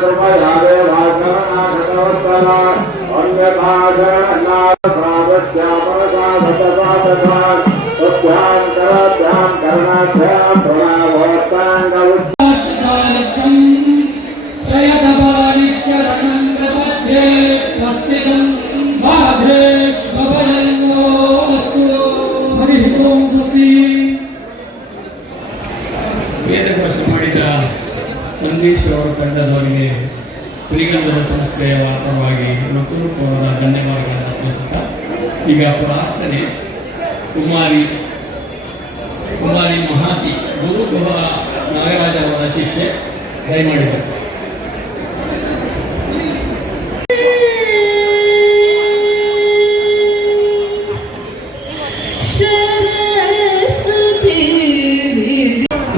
कृपया देवाचरणा कृतवत्तरा अन्यथा ಅವರ ತಂಡದವರಿಗೆ ಶ್ರೀಗಂಧದ ಸಂಸ್ಥೆಯ ಪರವಾಗಿ ಹೃತ್ಪೂರ್ವಕವಾದ ಧನ್ಯವಾದಗಳನ್ನು ಅರ್ಪಿಸುತ್ತಾ ಈಗ ಪ್ರಾರ್ಥನೆ ಕುಮಾರಿ ಕುಮಾರಿ ಮಹಾತಿ ಗುರು ಗುಹ ನಾಗರಾಜ ಅವರ ಶಿಷ್ಯೆ ದಯಮಾಡಿದರು.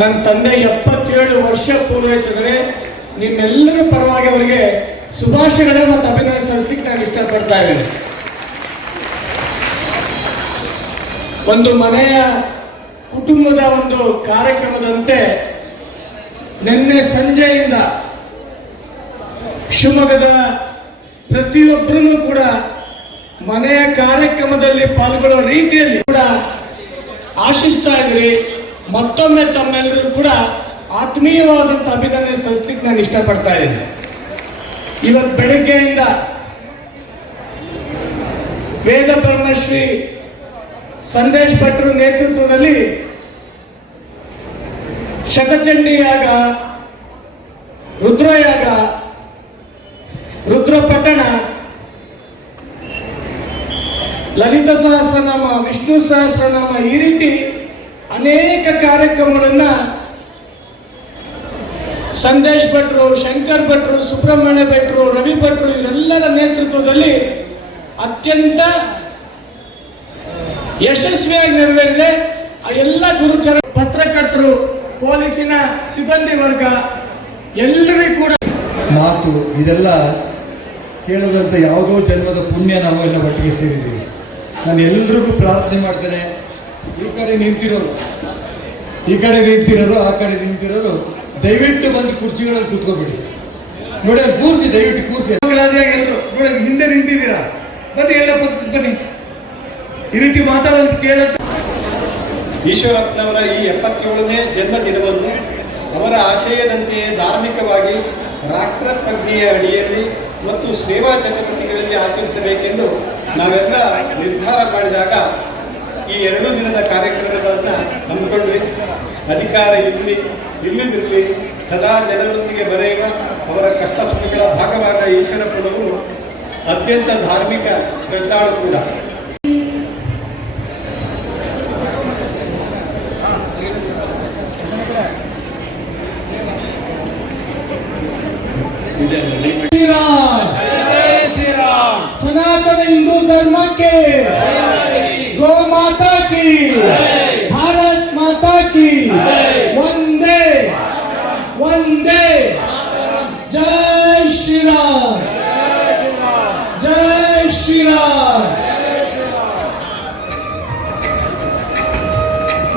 ನನ್ನ ತಂದೆ ಎಪ್ಪತ್ತೇಳು ವರ್ಷ ಪೂರೈಸಿದರೆ ನಿಮ್ಮೆಲ್ಲರ ಪರವಾಗಿ ಅವರಿಗೆ ಶುಭಾಶಯಗಳು ಮತ್ತು ಅಭಿನಂದನೆ ಸಲ್ಲಿಸಲಿಕ್ಕೆ ನಾನು ಇಷ್ಟಪಡ್ತಾ ಇದ್ದೇನೆ. ಒಂದು ಮನೆಯ ಕುಟುಂಬದ ಒಂದು ಕಾರ್ಯಕ್ರಮದಂತೆ ನಿನ್ನೆ ಸಂಜೆಯಿಂದ ಶಿವಮೊಗ್ಗದ ಪ್ರತಿಯೊಬ್ಬರೂ ಕೂಡ ಮನೆಯ ಕಾರ್ಯಕ್ರಮದಲ್ಲಿ ಪಾಲ್ಗೊಳ್ಳುವ ರೀತಿಯಲ್ಲಿ ಕೂಡ ಆಶಿಸ್ತಾ ಇದ್ರಿ. ಮತ್ತೊಮ್ಮೆ ತಮ್ಮೆಲ್ಲರೂ ಕೂಡ ಆತ್ಮೀಯವಾದಂಥ ಅಭಿನಂದನೆ ಸಲ್ಲಿಸ್ಲಿಕ್ಕೆ ನಾನು ಇಷ್ಟಪಡ್ತಾ ಇದ್ದೀನಿ. ಇವತ್ತು ಬೆಳಗ್ಗೆಯಿಂದ ವೇದ ಬ್ರಹ್ಮಶ್ರೀ ಸಂದೇಶ್ ಭಟ್ರು ನೇತೃತ್ವದಲ್ಲಿ ಶತಚಂಡಿಯಾಗ, ರುದ್ರಯಾಗ, ರುದ್ರಪಟ್ಟಣ, ಲಲಿತ ಸಹಸ್ರನಾಮ, ವಿಷ್ಣು ಸಹಸ್ರನಾಮ ಈ ರೀತಿ ಅನೇಕ ಕಾರ್ಯಕ್ರಮಗಳನ್ನ ಸಂದೇಶ್ ಭಟ್ರು, ಶಂಕರ್ ಭಟ್ರು, ಸುಬ್ರಹ್ಮಣ್ಯ ಭಟ್ರು, ರವಿ ಭಟ್ರು ಇವರೆಲ್ಲರ ನೇತೃತ್ವದಲ್ಲಿ ಅತ್ಯಂತ ಯಶಸ್ವಿಯಾಗಿ ನೆರವೇರಿದೆ. ಆ ಎಲ್ಲ ಗುರುಚರ ಪತ್ರಕರ್ತರು, ಪೊಲೀಸಿನ ಸಿಬ್ಬಂದಿ ವರ್ಗ ಎಲ್ಲರಿಗೂ ಕೂಡ ಮಾತು ಇದೆಲ್ಲ ಕೇಳದಂತ ಯಾವುದೋ ಜನ್ಮದ ಪುಣ್ಯ ನಾವು ಎಲ್ಲ ಒಟ್ಟಿಗೆ ಸೇರಿದ್ದೀವಿ. ನಾನು ಎಲ್ರಿಗೂ ಪ್ರಾರ್ಥನೆ ಮಾಡ್ತೇನೆ. ಈ ಕಡೆ ನಿಂತಿರೋರು, ಈ ಕಡೆ ನಿಂತಿರೋರು, ಆ ಕಡೆ ನಿಂತಿರೋರು ದಯವಿಟ್ಟು ಬಂದು ಕುರ್ಚಿಗಳಲ್ಲಿ ಕೂತ್ಕೊಬಿಡಿ. ನೋಡಿ ಅಲ್ಲಿ ಕೂರ್ಸಿ ದಯವಿಟ್ಟು ಕೂರ್ಸಿ. ಎಲ್ಲರೂ ನೋಡಿ ಹಿಂದೆ ನಿಂತಿದ್ದೀರಾ? ಬನ್ನಿ ಎಲ್ಲ ಪಕ್ಕಕ್ಕೆ ಬನ್ನಿ. ಈ ರೀತಿ ಮಾತಾಡೋದು ಕೇಳಂತ ಈಶ್ವರಪ್ಪನವರ ಈ ಎಪ್ಪತ್ತೇಳನೇ ಜನ್ಮದಿನವನ್ನು ಅವರ ಆಶಯದಂತೆ ಧಾರ್ಮಿಕವಾಗಿ ರಾಷ್ಟ್ರ ಪ್ರಜ್ಞೆಯ ಅಡಿಯಲ್ಲಿ ಮತ್ತು ಸೇವಾ ಚಟುವಟಿಕೆಗಳಲ್ಲಿ ಆಚರಿಸಬೇಕೆಂದು ನಾವೆಲ್ಲ ನಿರ್ಧಾರ ಮಾಡಿದಾಗ ಈ ಎರಡು ದಿನದ ಕಾರ್ಯಕ್ರಮಗಳನ್ನು ಹಮ್ಮಿಕೊಂಡ್ವಿ. ಅಧಿಕಾರ ಇರಲಿ ಇಲ್ಲದಿರಲಿ ಸದಾ ಜನರೊಂದಿಗೆ ಬರೆಯುವ ಅವರ ಕಷ್ಟ ಸುಖಗಳ ಭಾಗವಾದ ಈಶ್ವರಪ್ಪನವರು ಅತ್ಯಂತ ಧಾರ್ಮಿಕ ಶ್ರದ್ಧಾಳು ಕೂಡ. ಶ್ರೀರಾಮ್. ಸನಾತನ ಹಿಂದೂ ಧರ್ಮಕ್ಕೆ.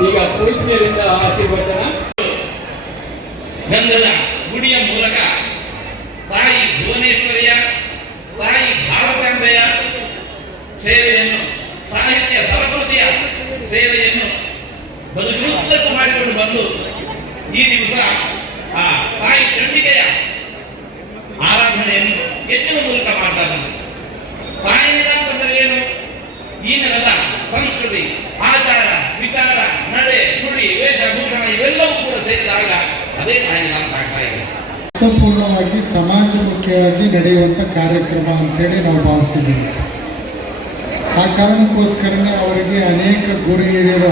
ಈಗ ಪೂಜ್ಯರಿಂದ ಆಶೀರ್ವಚನ. ಗುಡಿಯ ಮೂಲಕ ತಾಯಿ ಭುವನೇಶ್ವರಿಯ ತಾಯಿ ಭಾರತಾಂಬೆಯ ಸೇವೆಯನ್ನು, ಸಾಹಿತ್ಯ ಸರಸ್ವತಿಯ ಸೇವೆಯನ್ನು ಬದುಕುದ್ದಕ್ಕೂ ಮಾಡಿಕೊಂಡು ಬಂದು ಈ ದಿವಸ ಆ ತಾಯಿ ಚಂಡಿಕೆಯ ಆರಾಧನೆಯನ್ನು ಹೆಚ್ಚು ಮೂಲಕ ಮಾಡ್ತಾ ಬಂದರು. ತಾಯಿ ಅಂತಂದರೆ ಏನು? ಈ ನೆಲದ ಸಂಸ್ಕೃತಿ, ಆಚಾರ ವಿಚಾರ ನಡೆ ನುಡಿ ವೇಷಭೂಷಣ ಇವೆಲ್ಲವೂ ಕೂಡ ಸೇರಿದಾಗ ಅದೇ ಅಂತ ಆಗ್ತಾ ಇದೆ. ಅರ್ಥಪೂರ್ಣವಾಗಿ ಸಮಾಜಮುಖಿಯಾಗಿ ನಡೆಯುವಂಥ ಕಾರ್ಯಕ್ರಮ ಅಂತೇಳಿ ನಾವು ಭಾವಿಸಿದ್ದೀವಿ. ಆ ಕಾರಣಕ್ಕೋಸ್ಕರನೇ ಅವರಿಗೆ ಅನೇಕ ಗುರು ಹಿರಿಯರು